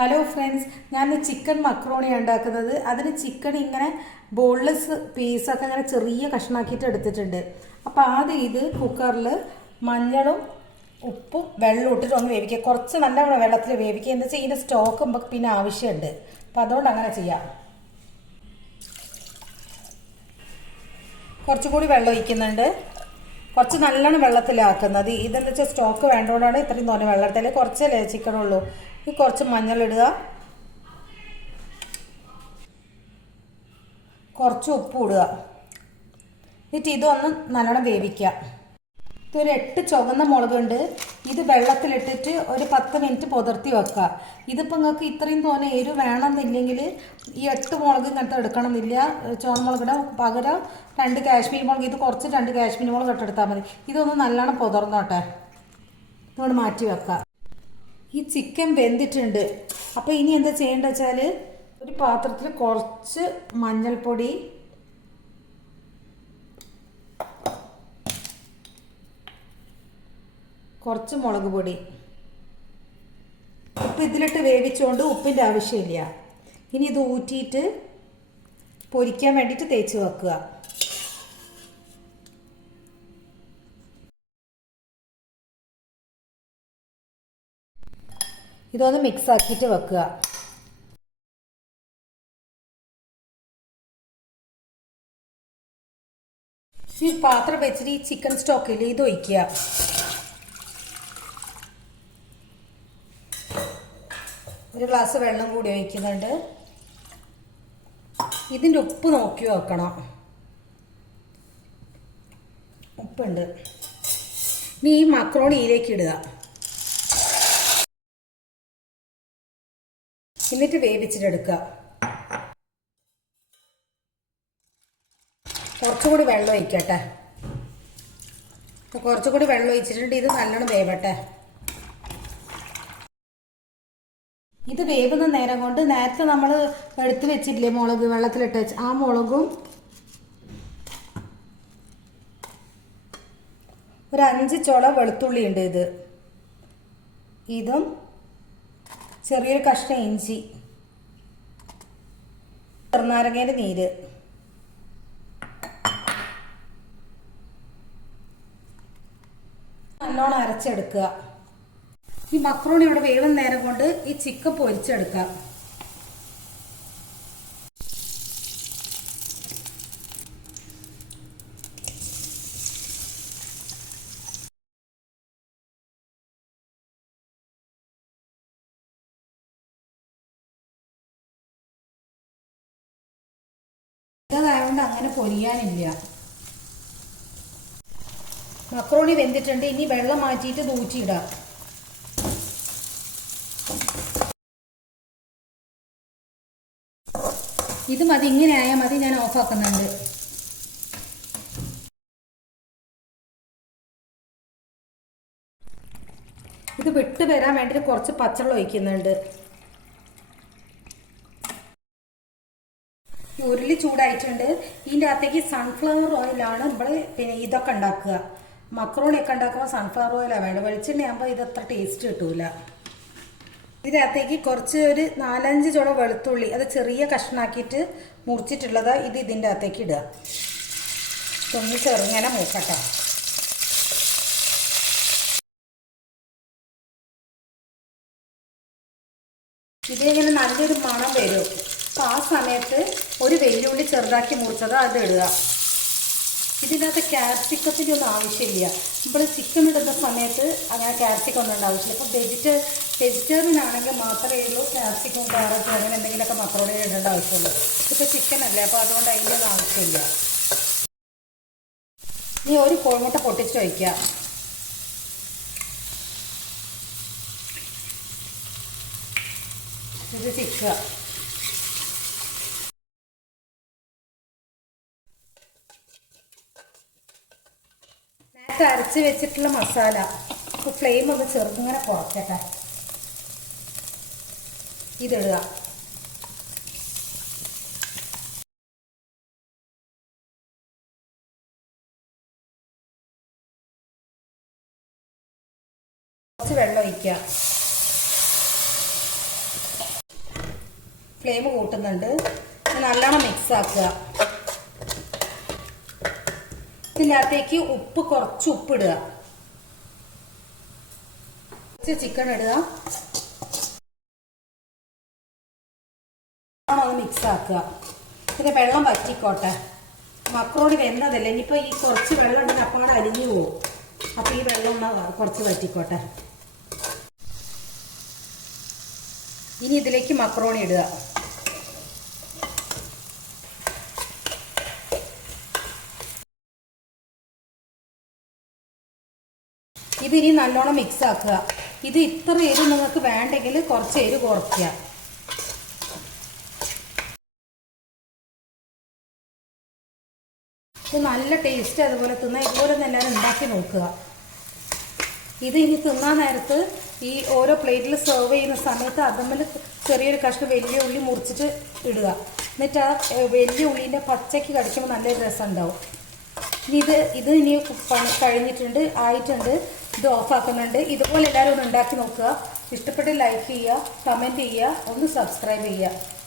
Hello friends ഞാൻ chicken macaroni ഉണ്ടാക്കുന്നത്. അതിന് ചിക്കൻ ഇങ്ങനെ ബോൺലെസ് പീസൊക്കെ ഇങ്ങനെ ചെറിയ കഷ്ണാക്കിയിട്ട് എടുത്തിട്ടുണ്ട്. അപ്പോൾ ആദ്യം ഇത് കുക്കറിൽ മഞ്ഞളും ഉപ്പും വെള്ളം ഇട്ടിട്ട് ഒന്ന് വേവിക്കുക. കുറച്ച് നല്ലവണ്ണം വെള്ളത്തിൽ വേവിക്കുക. എന്ന് വെച്ചാൽ ഇതിന്റെ സ്റ്റോക്ക് നമുക്ക് പിന്നെ ആവശ്യമുണ്ട്. അപ്പോൾ അതുകൊണ്ട് അങ്ങനെ ചെയ്യാം. കുറച്ചും കൂടി വെള്ളം ഒഴിക്കുന്നുണ്ട്. കുറച്ച് നല്ലോണം വെള്ളത്തിലാക്കുന്നത്. ഇതെന്ന് വെച്ചാൽ സ്റ്റോക്ക് വേണ്ടതുകൊണ്ടാണ് ഇത്രയും തോന്നെ വെള്ളത്തിൽ കുറച്ചല്ലേ ചിക്കൻ ഈ കുറച്ച് മഞ്ഞളിടുക കുറച്ച് ഉപ്പ് ഇടുക. എന്നിട്ട് ഇതൊന്ന് നല്ലോണം വേവിക്കുക. ഇതൊരു എട്ട് ചുവന്ന മുളകുണ്ട് ഇത് വെള്ളത്തിലിട്ടിട്ട് ഒരു പത്ത് മിനിറ്റ് പുതിർത്തി വെക്കുക. ഇതിപ്പോൾ നിങ്ങൾക്ക് ഇത്രയും തോന്നെ എരിവ് വേണമെന്നില്ലെങ്കിൽ ഈ എട്ട് മുളക് ഇങ്ങനത്തെ എടുക്കണമെന്നില്ല. ചുവന്ന മുളകിന് പകരം രണ്ട് കാശ്മീരി മുളക് ഇത് കുറച്ച് രണ്ട് കാശ്മീരി മുളക് ഇട്ടെടുത്താൽ മതി. ഇതൊന്ന് നല്ലോണം പുതർന്നോട്ടെ. ഇതുകൊണ്ട് മാറ്റി വെക്കുക. ഈ ചിക്കൻ വെന്തിട്ടുണ്ട്. അപ്പോൾ ഇനി എന്താ ചെയ്യേണ്ടത് വെച്ചാൽ ഒരു പാത്രത്തിൽ കുറച്ച് മഞ്ഞൾപ്പൊടി കുറച്ച് മുളക് പൊടി. ഉപ്പ് ഇതിലിട്ട് വേവിച്ചുകൊണ്ട് ഉപ്പിന്റെ ആവശ്യമില്ല. ഇനി ഇത് ഊറ്റിയിട്ട് പൊരിക്കാൻ വേണ്ടിയിട്ട് തേച്ച് വെക്കുക. ഇതൊന്ന് മിക്സ് ആക്കിയിട്ട് വെക്കുക. ഈ പാത്രം വെച്ചിട്ട് ഈ ചിക്കൻ സ്റ്റോക്കിൽ ഇത് ഒഴിക്കുക. ഒരു ഗ്ലാസ് വെള്ളം കൂടി ഒഴിക്കുന്നുണ്ട്. ഇതിന്റെ ഉപ്പ് നോക്കി വെക്കണം. ഉപ്പുണ്ട്. ഇനി ഈ മക്രോണിയിലേക്ക് ഇടുക. എന്നിട്ട് വേവിച്ചിട്ടെടുക്കുക കുറച്ചുകൂടി വെള്ളം ഒഴിക്കട്ടെ. കുറച്ചുകൂടി വെള്ളം ഒഴിച്ചിട്ടുണ്ട്. ഇത് നല്ലോണം വേവട്ടെ. ഇത് വേവുന്ന നേരം കൊണ്ട് നേരത്തെ നമ്മൾ എടുത്തു വെച്ചിട്ടില്ലേ മുളക് വെള്ളത്തിലിട്ട് വെച്ച്. ആ മുളകും ഒരു അഞ്ച് ചുള വെളുത്തുള്ളി ഉണ്ട് ഇത്. ഇതും ചെറിയൊരു കഷ്ണം ഇഞ്ചി ചെറുനാരങ്ങേന്റെ നീര് നല്ലോണം അരച്ചെടുക്കുക. ഈ മക്രോണി ഇവിടെ വേവുന്ന നേരം കൊണ്ട് ഈ ചിക്കൻ പൊരിച്ചെടുക്കാം ഇതായതുകൊണ്ട് അങ്ങനെ പൊരിയാനില്ല. മക്രോണി വെന്തിട്ടുണ്ട്. ഇനി വെള്ളം മാറ്റിയിട്ട് തൂച്ചിയിടാം ഇത് മതി ഇങ്ങനെ ആയാൽ മതി ഞാൻ ഓഫാക്കുന്നുണ്ട്. ഇത് വിട്ട് വരാൻ വേണ്ടിയിട്ട് കുറച്ച് പച്ചവെള്ളം ഒഴിക്കുന്നുണ്ട്. ഉരുളി ചൂടായിട്ടുണ്ട്. ഇതിന്റെ അകത്തേക്ക് സൺഫ്ലവർ ഓയിലാണ് നമ്മൾ പിന്നെ ഇതൊക്കെ ഉണ്ടാക്കുക. മക്രോണിയൊക്കെ ഉണ്ടാക്കുമ്പോൾ സൺഫ്ലവർ ഓയിലാണ് വേണ്ടത്. വെളിച്ചെണ്ണ ആകുമ്പോൾ ഇത് അത്ര ടേസ്റ്റ് കിട്ടൂല. ഇതിനകത്തേക്ക് കുറച്ച് ഒരു നാലഞ്ച് ചുള വെളുത്തുള്ളി അത് ചെറിയ കഷ്ണാക്കിയിട്ട് മുറിച്ചിട്ടുള്ളത് ഇത് ഇതിന്റെ അകത്തേക്ക് ഇടുക. ഒന്ന് ചെറുങ്ങനെ മൂക്കട്ട. ഇതിങ്ങനെ നല്ലൊരു മണം വരും. അപ്പം ആ സമയത്ത് ഒരു വെല്ലുള്ളി ചെറുതാക്കി മുറിച്ചത് അത് ഇടുക. ഇതിനകത്ത് ക്യാപ്സിക്കത്തിന്റെ ഒന്നും ആവശ്യമില്ല. നമ്മൾ ചിക്കൻ ഇടുന്ന സമയത്ത് അങ്ങനെ ക്യാപ്സിക്കം ഒന്നും ആവശ്യമില്ല അപ്പോൾ വെജിറ്റ വെജിറ്റേറിയൻ ആണെങ്കിൽ മാത്രമേ ഉള്ളൂ ക്യാപ്സിക്കം ക്യാരറ്റ് അങ്ങനെ എന്തെങ്കിലുമൊക്കെ മക്രോണി ഇടേണ്ട ആവശ്യമുള്ളൂ. ഇപ്പോൾ ചിക്കൻ അല്ലേ അപ്പോൾ അതുകൊണ്ട് അതിന്റെ ഒന്നും ആവശ്യമില്ല. ഇനി ഒരു കോഴിമുട്ട പൊട്ടിച്ച് വയ്ക്കുക ഇത് ചിക്കുക. നേരത്തെ അരച്ച് വെച്ചിട്ടുള്ള മസാല. ഫ്ലെയിം ഒന്ന് ചെറുങ്ങനെ കുറയ്ക്കട്ടെ ഇതിടുക. കുറച്ച് വെള്ളം ഒഴിക്കുക. ഫ്ലെയിം കൂട്ടുന്നുണ്ട്. നല്ലോണം മിക്സ് ആക്കുക. ഇതിനകത്തേക്ക് ഉപ്പ് കുറച്ച് ഉപ്പ് ഇടുക കുറച്ച് ചിക്കൻ ഇടുക. മിക്സ് ആക്കുക. പിന്നെ വെള്ളം വറ്റിക്കോട്ടെ. മക്രോണി വെന്തതല്ലേ ഇനിയിപ്പോ ഈ കുറച്ച് വെള്ളം ഉണ്ടെങ്കിൽ അപ്പോൾ അലിഞ്ഞു പോകും. അപ്പൊ ഈ വെള്ളം ഒന്ന് കുറച്ച് വറ്റിക്കോട്ടെ. ഇനി ഇതിലേക്ക് മക്രോണി ഇടുക. ഇതിനി നല്ലോണം മിക്സ് ആക്കുക. ഇത് ഇത്ര എരി നിങ്ങൾക്ക് വേണ്ടെങ്കിൽ കുറച്ച് എരി കുറയ്ക്കുക. ഇത് നല്ല ടേസ്റ്റ് അതുപോലെ തിന്നാൻ ഇതുപോലെ തന്നെ എല്ലാവരും ഉണ്ടാക്കി നോക്കുക. ഇത് ഇനി തിന്നാൻ നേരത്ത് ഈ ഓരോ പ്ലേറ്റിൽ സെർവ് ചെയ്യുന്ന സമയത്ത് അതമ്മിൽ ചെറിയൊരു കഷ്ണം വലിയ ഉള്ളി മുറിച്ചിട്ട് ഇടുക. എന്നിട്ട് ആ വലിയ ഉള്ളീന്റെ പച്ചയ്ക്ക് കടിക്കുമ്പോൾ നല്ലൊരു രസം ഉണ്ടാവും ഇനി ഇത് ഇത് ഇനി കഴിഞ്ഞിട്ടുണ്ട് ആയിട്ടുണ്ട്. ഇത് ഓഫാക്കുന്നുണ്ട്. ഇതുപോലെ എല്ലാവരും ഒന്ന് ഉണ്ടാക്കി നോക്കുക. ഇഷ്ടപ്പെട്ട് ലൈക്ക് ചെയ്യുക കമന്റ് ചെയ്യുക ഒന്ന് സബ്സ്ക്രൈബ് ചെയ്യുക.